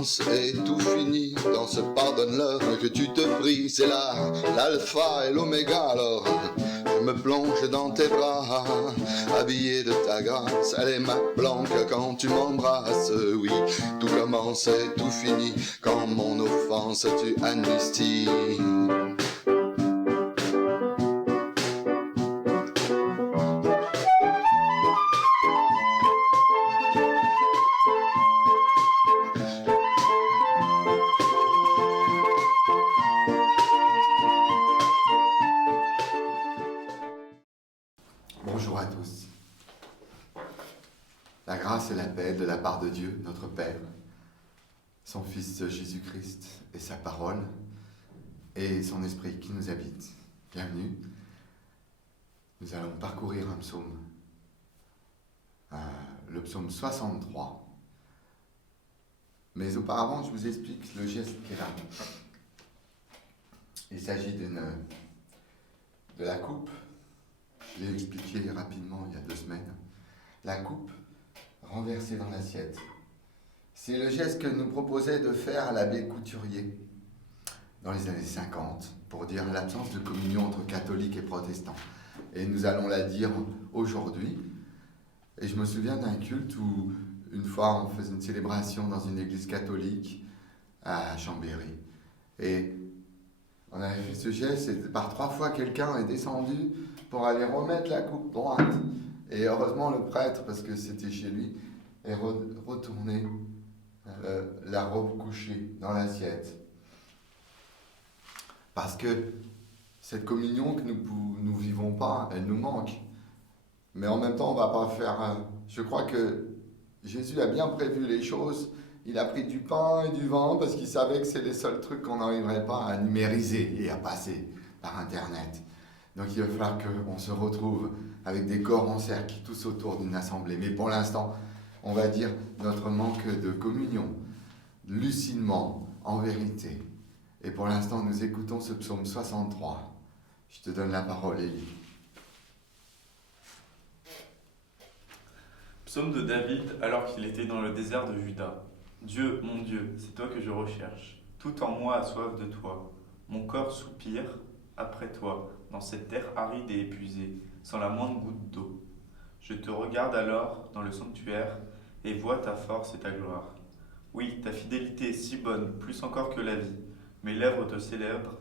commence et tout finit dans ce pardonne-leur que tu te pries. C'est là l'alpha et l'oméga, alors je me plonge dans tes bras, habillé de ta grâce. Elle est ma blanque quand tu m'embrasses. Oui, tout commence et tout finit quand mon offense tu amnisties. Bonjour à tous. La grâce et la paix de la part de Dieu, notre Père, son Fils Jésus-Christ et sa parole, et son Esprit qui nous habite. Bienvenue. Nous allons parcourir un psaume, le psaume 63. Mais auparavant, je vous explique le geste qui est là. Il s'agit de la coupe. Je l'ai expliqué rapidement il y a 2 semaines. La coupe renversée dans l'assiette. C'est le geste que nous proposait de faire l'abbé Couturier dans les années 50 pour dire l'absence de communion entre catholiques et protestants. Et nous allons la dire aujourd'hui. Et je me souviens d'un culte où une fois on faisait une célébration dans une église catholique à Chambéry. Et on avait fait ce geste et par 3 fois quelqu'un est descendu pour aller remettre la coupe droite. Et heureusement le prêtre, parce que c'était chez lui, est retourné la robe couchée dans l'assiette. Parce que cette communion que nous vivons pas, elle nous manque. Mais en même temps, on va pas faire... Je crois que Jésus a bien prévu les choses. Il a pris du pain et du vin parce qu'il savait que c'est les seuls trucs qu'on n'arriverait pas à numériser et à passer par Internet. Donc il va falloir qu'on se retrouve avec des corps en cercle tous autour d'une assemblée. Mais pour l'instant, on va dire notre manque de communion, lucidement, en vérité. Et pour l'instant, nous écoutons ce psaume 63. Je te donne la parole, Élie. Psaume de David alors qu'il était dans le désert de Juda. Dieu, mon Dieu, c'est toi que je recherche. Tout en moi a soif de toi. Mon corps soupire après toi, dans cette terre aride et épuisée, sans la moindre goutte d'eau. Je te regarde alors dans le sanctuaire et vois ta force et ta gloire. Oui, ta fidélité est si bonne, plus encore que la vie. Mes lèvres te célèbrent.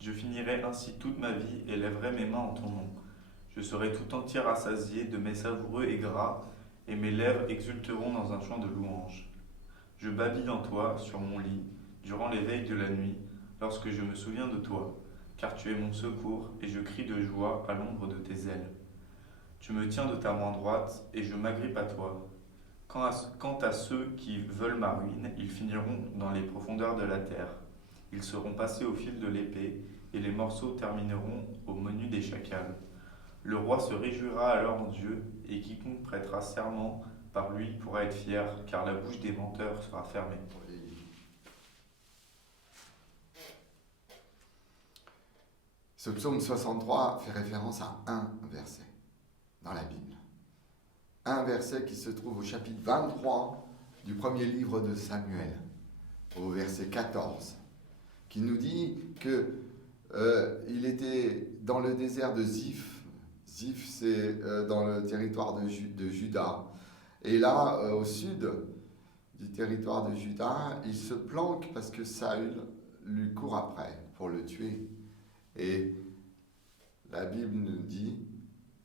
Je finirai ainsi toute ma vie et lèverai mes mains en ton nom. Je serai tout entier rassasié de mets savoureux et gras, et mes lèvres exulteront dans un chant de louange. Je babille en toi, sur mon lit, durant les veilles de la nuit, lorsque je me souviens de toi, car tu es mon secours, et je crie de joie à l'ombre de tes ailes. Tu me tiens de ta main droite, et je m'agrippe à toi. Quant à ceux qui veulent ma ruine, ils finiront dans les profondeurs de la terre. Ils seront passés au fil de l'épée, et les morceaux termineront au menu des chacals. Le roi se réjouira alors en Dieu, et quiconque prêtera serment par lui pourra être fier, car la bouche des menteurs sera fermée. Ce psaume 63 fait référence à un verset dans la Bible. Un verset qui se trouve au chapitre 23 du premier livre de Samuel, au verset 14, qui nous dit que il était dans le désert de Ziph. Ziph, c'est dans le territoire de Juda. Et là, au sud du territoire de Juda, il se planque parce que Saül lui court après pour le tuer. Et la Bible nous dit,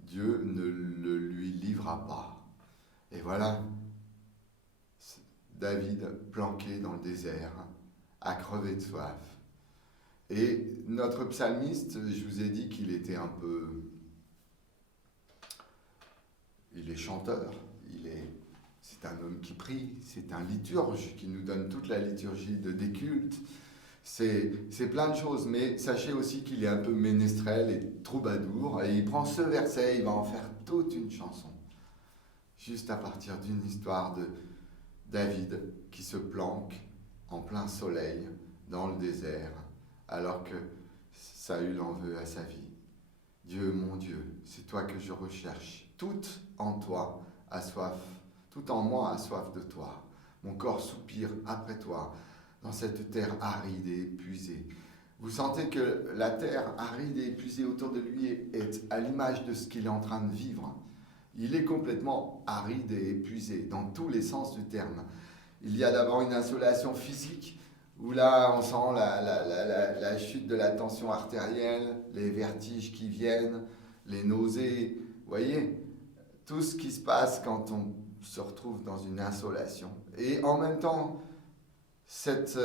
Dieu ne le lui livra pas. Et voilà, David planqué dans le désert, a crevé de soif. Et notre psalmiste, je vous ai dit qu'il était un peu... Il est chanteur, c'est un homme qui prie, c'est un liturge qui nous donne toute la liturgie des cultes. C'est plein de choses, mais sachez aussi qu'il est un peu ménestrel et troubadour, et il prend ce verset, il va en faire toute une chanson, juste à partir d'une histoire de David qui se planque en plein soleil dans le désert, alors que Saül en veut à sa vie. Dieu, mon Dieu, c'est toi que je recherche. Tout en toi a soif, tout en moi a soif de toi. Mon corps soupire après toi, dans cette terre aride et épuisée. Vous sentez que la terre aride et épuisée autour de lui est à l'image de ce qu'il est en train de vivre. Il est complètement aride et épuisé, dans tous les sens du terme. Il y a d'abord une insolation physique, où là on sent la chute de la tension artérielle, les vertiges qui viennent, les nausées. Vous voyez, tout ce qui se passe quand on se retrouve dans une insolation. Et en même temps, cet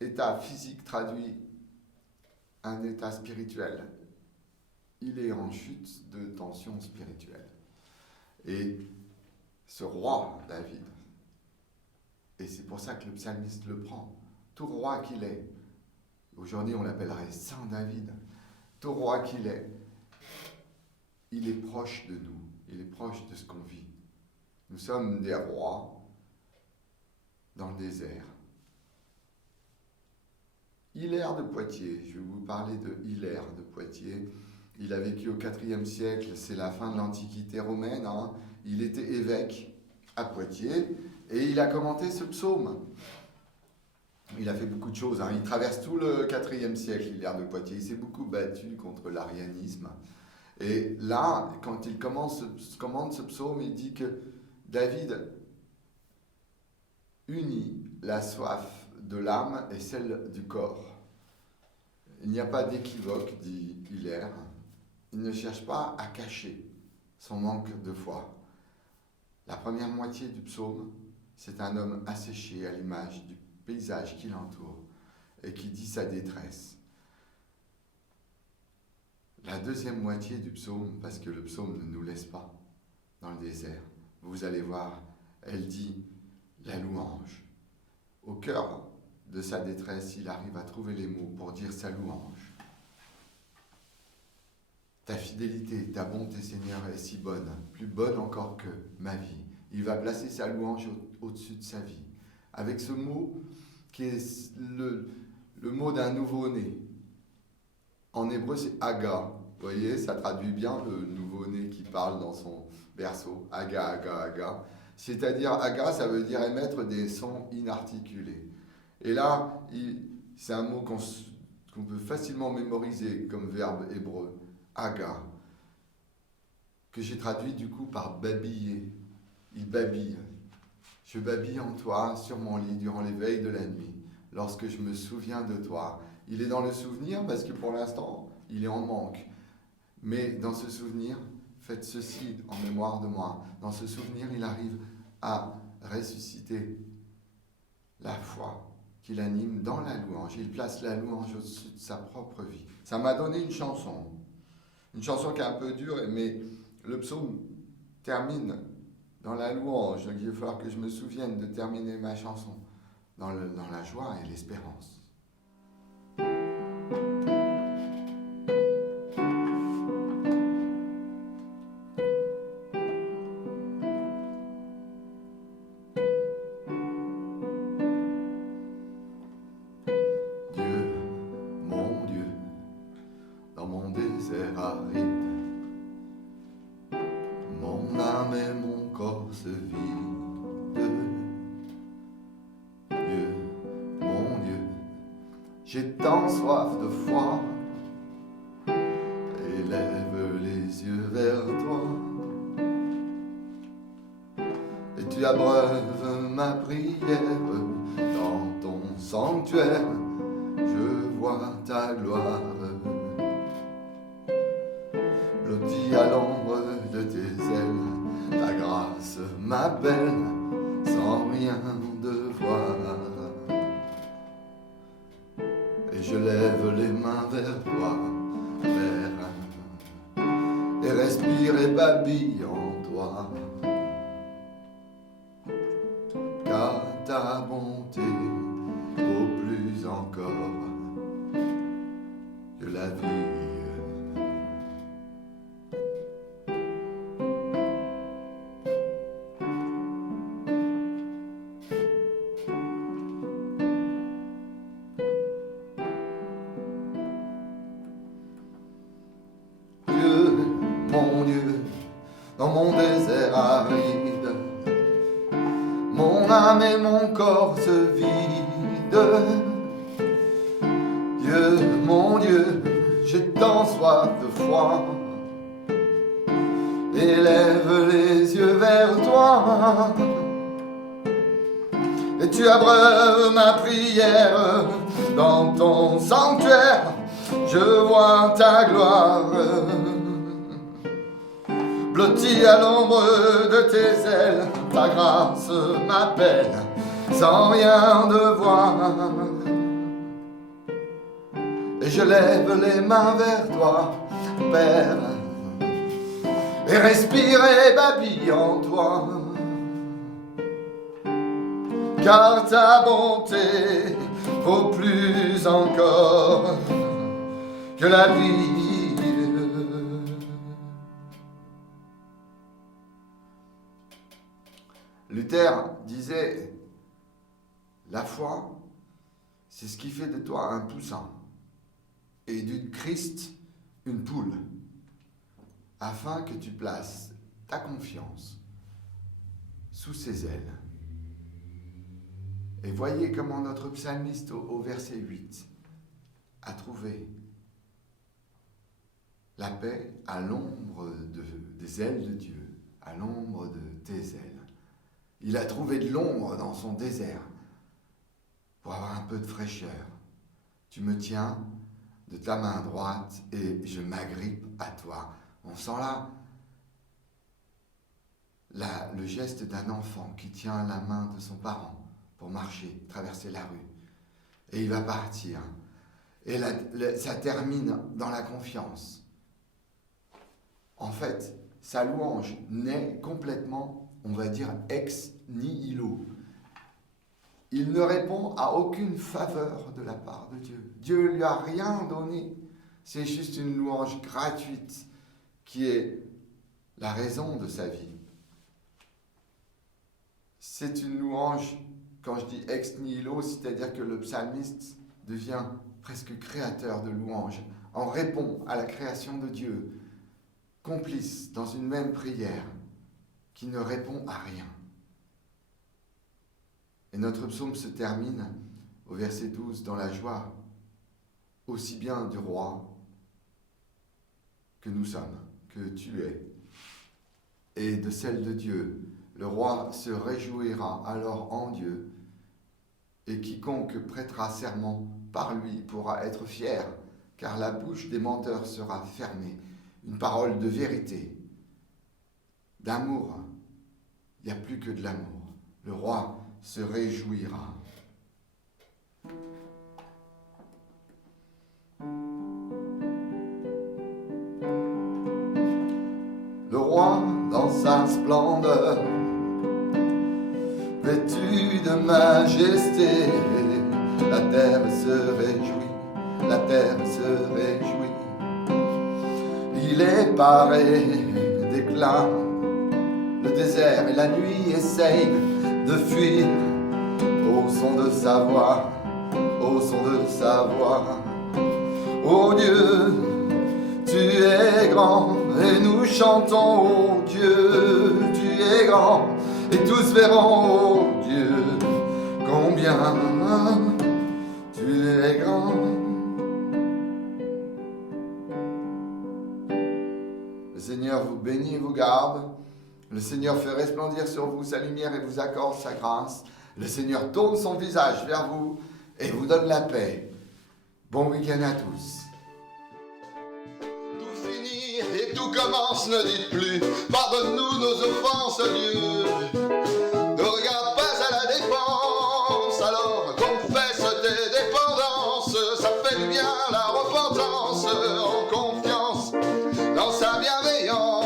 état physique traduit un état spirituel. Il est en chute de tension spirituelle. Et ce roi, David, et c'est pour ça que le psalmiste le prend, tout roi qu'il est, aujourd'hui on l'appellerait Saint David, tout roi qu'il est, il est proche de nous, il est proche de ce qu'on vit. Nous sommes des rois dans le désert. Hilaire de Poitiers, je vais vous parler de Hilaire de Poitiers. Il a vécu au IVe siècle, c'est la fin de l'Antiquité romaine. Il était évêque à Poitiers et il a commenté ce psaume. Il a fait beaucoup de choses. Il traverse tout le IVe siècle, Hilaire de Poitiers. Il s'est beaucoup battu contre l'arianisme. Et là, quand il commande ce psaume, il dit que David unit la soif de l'âme et celle du corps. Il n'y a pas d'équivoque, dit Hilaire. Il ne cherche pas à cacher son manque de foi. La première moitié du psaume, c'est un homme asséché à l'image du paysage qui l'entoure et qui dit sa détresse. La deuxième moitié du psaume, parce que le psaume ne nous laisse pas dans le désert, vous allez voir, elle dit la louange. Au cœur de sa détresse, il arrive à trouver les mots pour dire sa louange. Ta fidélité, ta bonté, Seigneur, est si bonne, plus bonne encore que ma vie. Il va placer sa louange au-dessus de sa vie. Avec ce mot qui est le mot d'un nouveau-né. En hébreu, c'est Aga. Vous voyez, ça traduit bien le nouveau-né qui parle dans son berceau. Aga, Aga, Aga. C'est-à-dire, Aga, ça veut dire émettre des sons inarticulés. Et là, c'est un mot qu'on peut facilement mémoriser comme verbe hébreu. Aga, que j'ai traduit du coup par babiller. Il babille. Je babille en toi sur mon lit durant les veilles de la nuit, lorsque je me souviens de toi. Il est dans le souvenir parce que pour l'instant, il est en manque. Mais dans ce souvenir, faites ceci en mémoire de moi. Dans ce souvenir, il arrive à ressusciter la foi qu'il anime dans la louange. Il place la louange au-dessus de sa propre vie. Ça m'a donné une chanson qui est un peu dure, mais le psaume termine dans la louange. Donc il va falloir que je me souvienne de terminer ma chanson dans la joie et l'espérance. J'ai tant soif de foi, élève les yeux vers toi, et tu abreuves ma prière dans ton sanctuaire, je vois ta gloire. Blotti à l'ombre de tes ailes, ta grâce m'appelle sans rien devoir. Et je lève les mains vers toi, Père, et respire et babille en toi. Car ta bonté vaut plus encore que la vie. Mon Dieu, dans mon désert aride, mon âme et mon corps se vident. Dieu, mon Dieu, j'ai tant soif de foi. Élève les yeux vers toi. Et tu abreuves ma prière dans ton sanctuaire. Je vois ta gloire. Blotti à l'ombre de tes ailes, ta grâce m'appelle sans rien devoir. Et je lève les mains vers toi, Père, et respire et babille en toi. Car ta bonté vaut plus encore que la vie. Luther disait, la foi, c'est ce qui fait de toi un poussin et du Christ une poule, afin que tu places ta confiance sous ses ailes. Et voyez comment notre psalmiste au verset 8 a trouvé la paix à l'ombre des ailes de Dieu, à l'ombre de tes ailes. Il a trouvé de l'ombre dans son désert pour avoir un peu de fraîcheur. Tu me tiens de ta main droite et je m'agrippe à toi. On sent là le geste d'un enfant qui tient la main de son parent pour marcher, traverser la rue. Et il va partir. Et ça termine dans la confiance. En fait, sa louange naît complètement, on va dire, ex nihilo. Il ne répond à aucune faveur de la part de Dieu. Dieu ne lui a rien donné. C'est juste une louange gratuite qui est la raison de sa vie. C'est une louange, quand je dis ex nihilo, c'est-à-dire que le psalmiste devient presque créateur de louanges, en répond à la création de Dieu, complice dans une même prière qui ne répond à rien. Et notre psaume se termine au verset 12 dans la joie, aussi bien du roi que nous sommes, que tu es, et de celle de Dieu. Le roi se réjouira alors en Dieu, et quiconque prêtera serment par lui pourra être fier, car la bouche des menteurs sera fermée. Une parole de vérité, d'amour. Il n'y a plus que de l'amour. Le roi se réjouira. Le roi dans sa splendeur, vêtu de majesté, la terre se réjouit, la terre se réjouit. Il est paré d'éclat, le désert et la nuit essayent de fuir au son de sa voix, au son de sa voix. Ô Dieu, tu es grand et nous chantons, ô Dieu, tu es grand et tous verront, ô Dieu, combien tu es grand. Le Seigneur vous bénit et vous garde. Le Seigneur fait resplendir sur vous sa lumière et vous accorde sa grâce. Le Seigneur tourne son visage vers vous et vous donne la paix. Bon week-end à tous. Tout finit et tout commence, ne dites plus pardonne-nous nos offenses, Dieu. Ne regarde pas à la dépense, alors confesse tes dépendances. Ça fait du bien la repentance, en confiance dans sa bienveillance.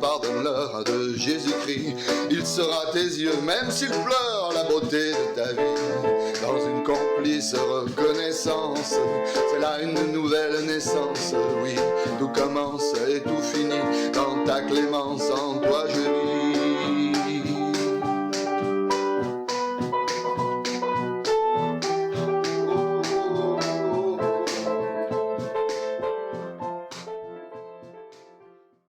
Pardonne-leur de Jésus-Christ, il sera tes yeux, même s'il pleure la beauté de ta vie. dans une complice reconnaissance. C'est là une nouvelle naissance, oui, tout commence et tout finit dans ta clémence, en toi je vis.